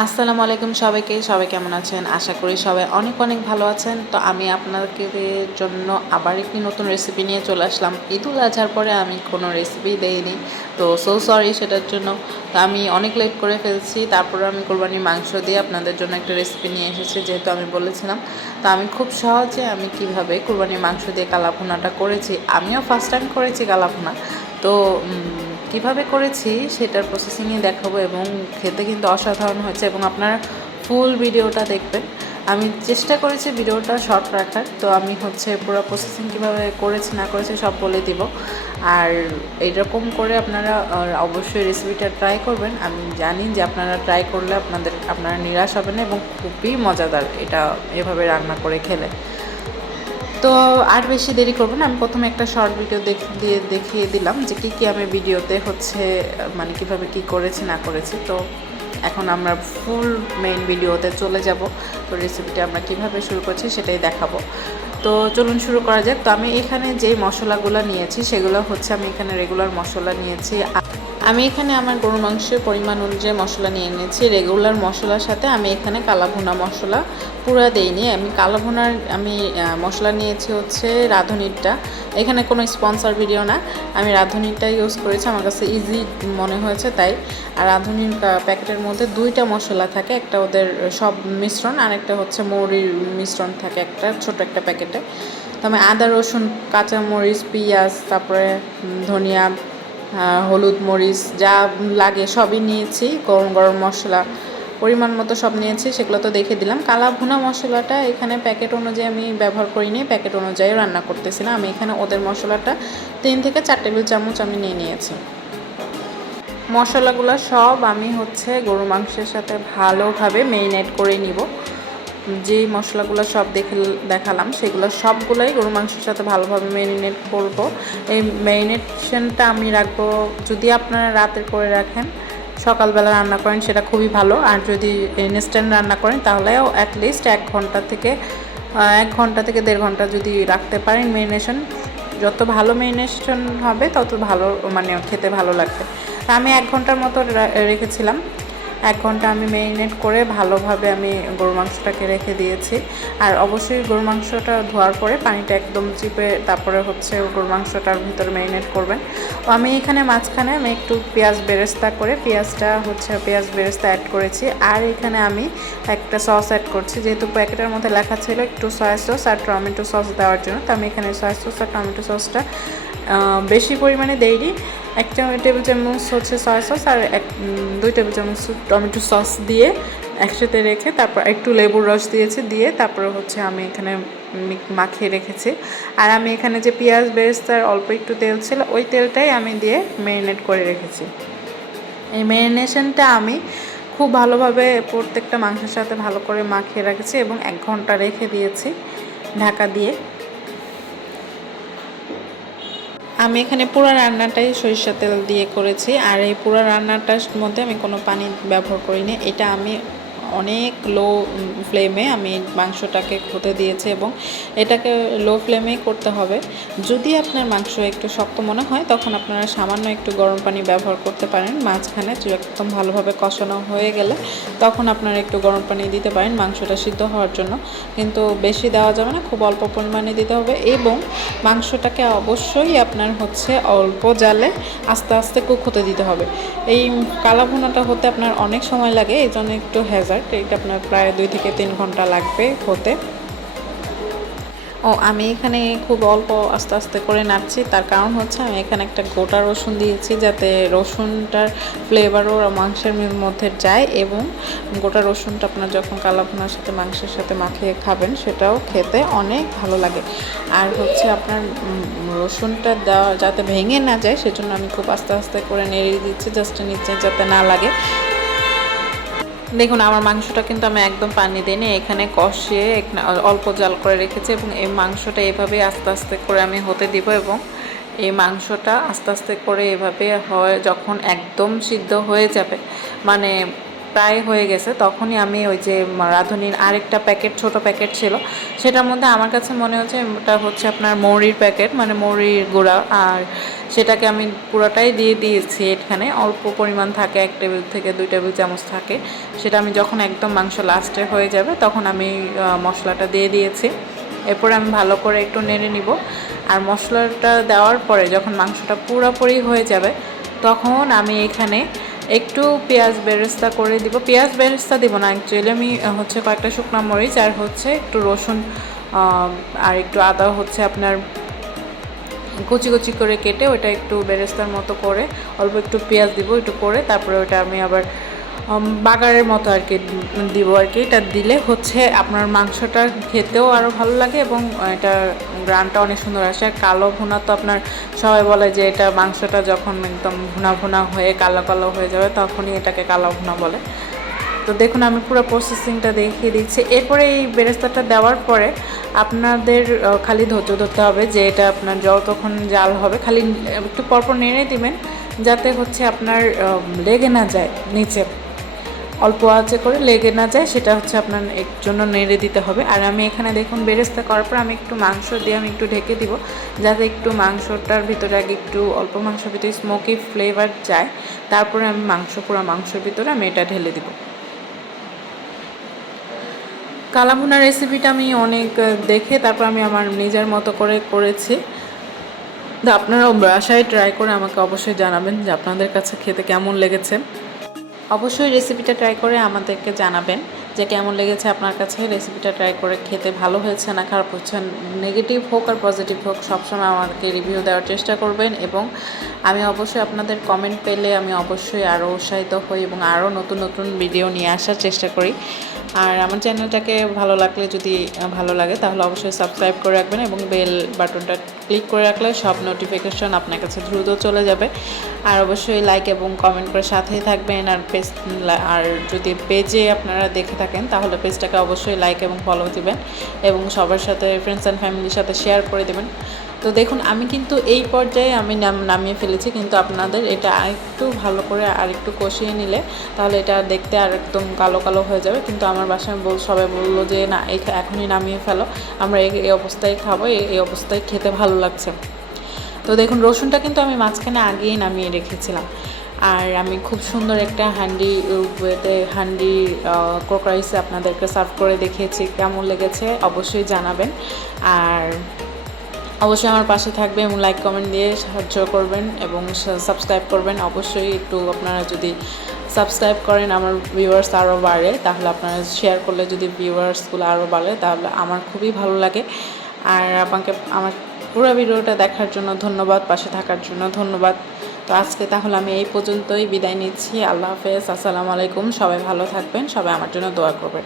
আসসালামু আলাইকুম সবাইকে। সবাই কেমন আছেন? আশা করি সবাই অনেক অনেক ভালো আছেন। তো আমি আপনাদের জন্য আবার একটি নতুন রেসিপি নিয়ে চলে আসলাম। ঈদুল আজহার পরে আমি কোনো রেসিপি দেইনি, তো সরি সেটার জন্য। তো আমি অনেক লেট করে ফেলছি, তারপরে আমি কোরবানির মাংস দিয়ে আপনাদের জন্য একটা রেসিপি নিয়ে এসেছি, যেহেতু আমি বলেছিলাম। তো আমি খুব সহজে আমি কিভাবে কোরবানির মাংস দিয়ে কালাভুনাটা করেছি, আমিও ফার্স্ট টাইম করেছি কালাভুনা। তো কিভাবে করেছি সেটার প্রসেসিংই দেখাবো, এবং খেতে কিন্তু অসাধারণ হয়েছে, এবং আপনারা ফুল ভিডিওটা দেখবেন। আমি চেষ্টা করেছি ভিডিওটা শর্ট রাখার, তো আমি পুরো প্রসেসিং কীভাবে করেছি না করেছি সব বলে দিব। আর এইরকম করে আপনারা অবশ্যই রেসিপিটা ট্রাই করবেন। আমি জানি যে আপনারা ট্রাই করলে আপনারা নিরাশ হবেন না, এবং খুবই মজাদার এটা এভাবে রান্না করে খেলে। তো আর বেশি দেরি করব না, আমি প্রথমে একটা শর্ট ভিডিও দেখিয়ে দিলাম যে কী আমি ভিডিওতে মানে কীভাবে কী করেছি না করেছি। তো এখন আমরা ফুল মেইন ভিডিওতে চলে যাব। তো রেসিপিটা আমরা কিভাবে শুরু করছি সেটাই দেখাবো। তো চলুন শুরু করা যাক। তো আমি এখানে যেই মশলাগুলো নিয়েছি সেগুলো আমি এখানে রেগুলার মশলা নিয়েছি। আমি এখানে আমার গরুর মাংসের পরিমাণ অনুযায়ী মশলা নিয়ে নিয়েছি। রেগুলার মশলার সাথে আমি এখানে কালাভুনা মশলা পুরা দেইনি। আমি কালাভুনার মশলা নিয়েছি রাঁধুনিরটা। এখানে কোনো স্পন্সর ভিডিও না, আমি রাঁধুনিরটা ইউজ করেছি, আমার কাছে ইজি মনে হয়েছে তাই। আর রাঁধুনির প্যাকেটের মধ্যে দুইটা মশলা থাকে, একটা ওদের সব মিশ্রণ, আর একটা মৌরির মিশ্রণ থাকে একটা ছোট একটা প্যাকেটে। তো আমি আদা, রসুন, কাঁচামরিচ, পেঁয়াজ, তারপরে ধনিয়া, হলুদ, মরিচ যা লাগে সবই নিয়েছি। গরম গরম মশলা পরিমাণ মতো সব নিয়েছি, সেগুলো তো দেখে দিলাম। কালাভুনা মশলাটা এখানে প্যাকেট অনুযায়ী আমি ব্যবহার করিনি, প্যাকেট অনুযায়ী রান্না করতেছি না। আমি এখানে ওদের মশলাটা 3 থেকে 4 টেবিল চামচ আমি নিয়ে নিয়েছি। মশলাগুলো সব আমি গরু মাংসের সাথে ভালোভাবে মেরিনেট করে নিব। যেই মশলাগুলো সব দেখালাম সেগুলো সবগুলোই গরু মাংসের সাথে ভালোভাবে মেরিনেট করব। এই ম্যারিনেশনটা আমি রাখবো, যদি আপনারা রাতের করে রাখেন সকালবেলা রান্না করেন সেটা খুবই ভালো, আর যদি ইনস্ট্যান্ট রান্না করেন তাহলেও অ্যাটলিস্ট 1 ঘন্টা থেকে 1.5 ঘন্টা যদি রাখতে পারেন ম্যারিনেশন, যত ভালো ম্যারিনেশন হবে তত ভালো, মানে খেতে ভালো লাগবে। আমি 1 ঘন্টার মতো রেখেছিলাম। 1 ঘন্টা আমি ম্যারিনেট করে ভালোভাবে আমি গরু মাংসটাকে রেখে দিয়েছি। আর অবশ্যই গরু মাংসটা ধোয়ার পরে পানিটা একদম চিপে তারপরে গরু মাংসটার ভিতরে ম্যারিনেট করবেন। আমি এখানে মাঝখানে আমি একটু পেঁয়াজ বেরেস্তা করে পেঁয়াজ বেরেস্তা অ্যাড করেছি। আর এখানে আমি একটা সস অ্যাড করছি, যেহেতু প্যাকেটের মধ্যে লেখা ছিল একটু সয়া সস আর টমেটো সস দেওয়ার জন্য। তো আমি এখানে সয়া সস আর টমেটো সসটা বেশি পরিমাণে দেইনি। 1 টেবিল চামচ সয়া সস আর 2 টেবিল চামচ টমেটো সস দিয়ে একসাথে রেখে তারপর একটু লেবুর রস দিয়ে তারপরে আমি এখানে মাখিয়ে রেখেছি। আর আমি এখানে যে পেঁয়াজ বেরেস্তার অল্প একটু তেল ছিল, ওই তেলটাই আমি দিয়ে ম্যারিনেট করে রেখেছি। এই ম্যারিনেশনটা আমি খুব ভালোভাবে প্রত্যেকটা মাংসের সাথে ভালো করে মাখিয়ে রেখেছি এবং 1 ঘন্টা রেখে দিয়েছি ঢাকা দিয়ে। আমি এখানে পুরো রান্নাটাই সরিষার তেল দিয়ে করেছি, আর এই পুরো রান্নাটার মধ্যে আমি কোনো পানি ব্যবহার করিনি। এটা আমি অনেক লো ফ্লেমে আমি মাংসটাকে হতে দিয়েছি, এবং এটাকে লো ফ্লেমেই করতে হবে। যদি আপনার মাংস একটু শক্ত মনে হয় তখন আপনারা সামান্য একটু গরম পানি ব্যবহার করতে পারেন মাঝখানে, একদম ভালোভাবে কষানো হয়ে গেলে তখন আপনারা একটু গরম পানি দিতে পারেন মাংসটা সিদ্ধ হওয়ার জন্য। কিন্তু বেশি দেওয়া যাবে না, খুব অল্প পরিমাণে দিতে হবে। এবং মাংসটাকে অবশ্যই আপনার অল্প জালে আস্তে আস্তে কুক হতে দিতে হবে। এই কালাভুনাটা হতে আপনার অনেক সময় লাগে, এই জন্য একটু হ্যাজার্ড। এটা আপনার প্রায় 2 থেকে 3 ঘন্টা লাগবে হতে। আমি এখানে খুব অল্প আস্তে আস্তে করে নাড়ছি, তার কারণ আমি এখানে একটা গোটা রসুন দিয়েছি, যাতে রসুনটার ফ্লেভারও মাংসের মধ্যে যায়, এবং গোটা রসুনটা আপনার যখন কালাভুনার সাথে মাংসের সাথে মাখিয়ে খাবেন সেটাও খেতে অনেক ভালো লাগে। আর আপনার রসুনটা দেওয়া যাতে ভেঙে না যায় সেজন্য আমি খুব আস্তে আস্তে করে নেড়ে দিচ্ছি, জাস্ট নিচে যাতে না লাগে। দেখুন আমার মাংসটা কিন্তু আমি একদম পানি দিইনি, এখানে কষিয়ে অল্প জাল করে রেখেছি, এবং এই মাংসটা এভাবেই আস্তে আস্তে করে আমি হতে দিব। এবং এই মাংসটা আস্তে আস্তে করে এভাবে যখন একদম সিদ্ধ হয়ে যাবে, মানে প্রায় হয়ে গেছে তখনই আমি ওই যে রাঁধুনির আরেকটা প্যাকেট, ছোট প্যাকেট ছিল, সেটার মধ্যে আমার কাছে মনে হচ্ছে ওটা হচ্ছে আপনার মৌরির প্যাকেট, মানে মৌরির গুঁড়া, আর সেটাকে আমি পুরোটাই দিয়ে দিয়েছি। এখানে অল্প পরিমাণ থাকে, 1 টেবিল থেকে 2 টেবিল চামচ থাকে। সেটা আমি যখন একদম মাংস লাস্টে হয়ে যাবে তখন আমি মশলাটা দিয়ে দিয়েছি। এরপরে আমি ভালো করে একটু নেড়ে নিব। আর মশলাটা দেওয়ার পরে যখন মাংসটা পুরোপুরি হয়ে যাবে তখন আমি এখানে একটু পেঁয়াজ বেরেস্তা করে দিব। পেঁয়াজ বেরেস্তা দিব না, অ্যাকচুয়ালি আমি হচ্ছে কয়েকটা শুকনো মরিচ আর হচ্ছে একটু রসুন আর একটু আদা হচ্ছে আপনার কুচি কুচি করে কেটে ওটা একটু বেরেস্তার মতো করে অল্প একটু পেঁয়াজ দিব একটু করে, তারপরে ওটা আমি আবার বাগারের মতো আর কি দিব আর কি। এটা দিলে হচ্ছে আপনার মাংসটা খেতেও আরও ভালো লাগে এবং এটা গ্রানটা অনেক সুন্দর আসে। আর কালো ভুনা তো আপনার সবাই বলে যে এটা মাংসটা যখন একদম ভুনা ভুনা হয়ে কালো কালো হয়ে যাবে তখনই এটাকে কালো ভুনা বলে। তো দেখুন আমি পুরো প্রসেসিংটা দেখিয়ে দিচ্ছি। এরপরে এই বেরেস্তাটা দেওয়ার পরে আপনাদের খালি ধৈর্য ধরতে হবে যে এটা আপনার যতক্ষণ জাল হবে খালি একটু পরপর নেড়ে দিবেন যাতে হচ্ছে আপনার লেগে না যায় নিচে, অল্প আঁচে করে লেগে না যায়, সেটা হচ্ছে আপনার এর জন্য নেড়ে দিতে হবে। আর আমি এখানে দেখুন বেরেস্তা করার পর আমি একটু মাংস দিয়ে আমি একটু ঢেকে দিব যাতে একটু মাংসটার ভিতরে আগে একটু অল্প মাংসের ভিতরে স্মোকি ফ্লেভার যায়, তারপরে আমি পুরো মাংসের ভিতরে আমি এটা ঢেলে দিব। কালাভুনা রেসিপিটা আমি অনেক দেখে তারপর আমি আমার নিজের মতো করে করেছি। তো আপনারাও বাসায় ট্রাই করে আমাকে অবশ্যই জানাবেন যে আপনাদের কাছে খেতে কেমন লেগেছে। অবশ্যই রেসিপিটা ট্রাই করে আমাদেরকে জানাবেন যে কেমন লেগেছে আপনার কাছে। রেসিপিটা ট্রাই করে খেতে ভালো হয়েছে না খারাপ হচ্ছে, নেগেটিভ হোক আর পজিটিভ হোক সবসময় আমাকে রিভিউ দেওয়ার চেষ্টা করবেন। এবং আমি অবশ্যই আপনাদের কমেন্ট পেলে আমি অবশ্যই আরও উৎসাহিত হই এবং আরও নতুন নতুন ভিডিও নিয়ে আসার চেষ্টা করি। আর আমার চ্যানেলটাকে ভালো লাগলে যদি ভালো লাগে তাহলে অবশ্যই সাবস্ক্রাইব করে রাখবেন এবং বেল বাটনটা ক্লিক করে রাখলে সব নোটিফিকেশন আপনার কাছে দ্রুত চলে যাবে। আর অবশ্যই লাইক এবং কমেন্ট করে সাথেই থাকবেন। আর যদি পেজে আপনারা দেখে থাকেন তাহলে পেজটাকে অবশ্যই লাইক এবং ফলো দিবেন এবং সবার সাথে ফ্রেন্ডস অ্যান্ড ফ্যামিলির সাথে শেয়ার করে দেবেন। তো দেখুন আমি কিন্তু এই পর্যায়ে আমি নামিয়ে ফেলেছি, কিন্তু আপনাদের এটা আরেকটু ভালো করে আরেকটু কষিয়ে নিলে তাহলে এটা দেখতে আর একদম কালো কালো হয়ে যাবে। কিন্তু আমার বাসায় সবাই বললো যে না এখনই নামিয়ে ফেলো, আমরা এই অবস্থায় খাবো, এই অবস্থায় খেতে ভালো লাগছে। তো দেখুন রসুনটা কিন্তু আমি মাঝখানে আগেই নামিয়ে রেখেছিলাম। আর আমি খুব সুন্দর একটা হান্ডি ক্রোকারিসে আপনাদেরকে সার্ভ করে দেখিয়েছি, কেমন লেগেছে অবশ্যই জানাবেন। আর অবশ্যই আমার পাশে থাকবে এবং লাইক কমেন্ট দিয়ে সাহায্য করবেন এবং সাবস্ক্রাইব করবেন। অবশ্যই একটু আপনারা যদি সাবস্ক্রাইব করেন আমার ভিউয়ার্স আরও বাড়ে, তাহলে আপনারা শেয়ার করলে যদি ভিউয়ার্সগুলো আরও বাড়ে তাহলে আমার খুবই ভালো লাগে। আর আমাকে আমার পুরো ভিডিওটা দেখার জন্য ধন্যবাদ, পাশে থাকার জন্য ধন্যবাদ। তো আজকে তাহলে আমি এই পর্যন্তই বিদায় নিচ্ছি। আল্লাহ হাফেজ, আসসালামু আলাইকুম। সবাই ভালো থাকবেন, সবাই আমার জন্য দোয়া করবেন।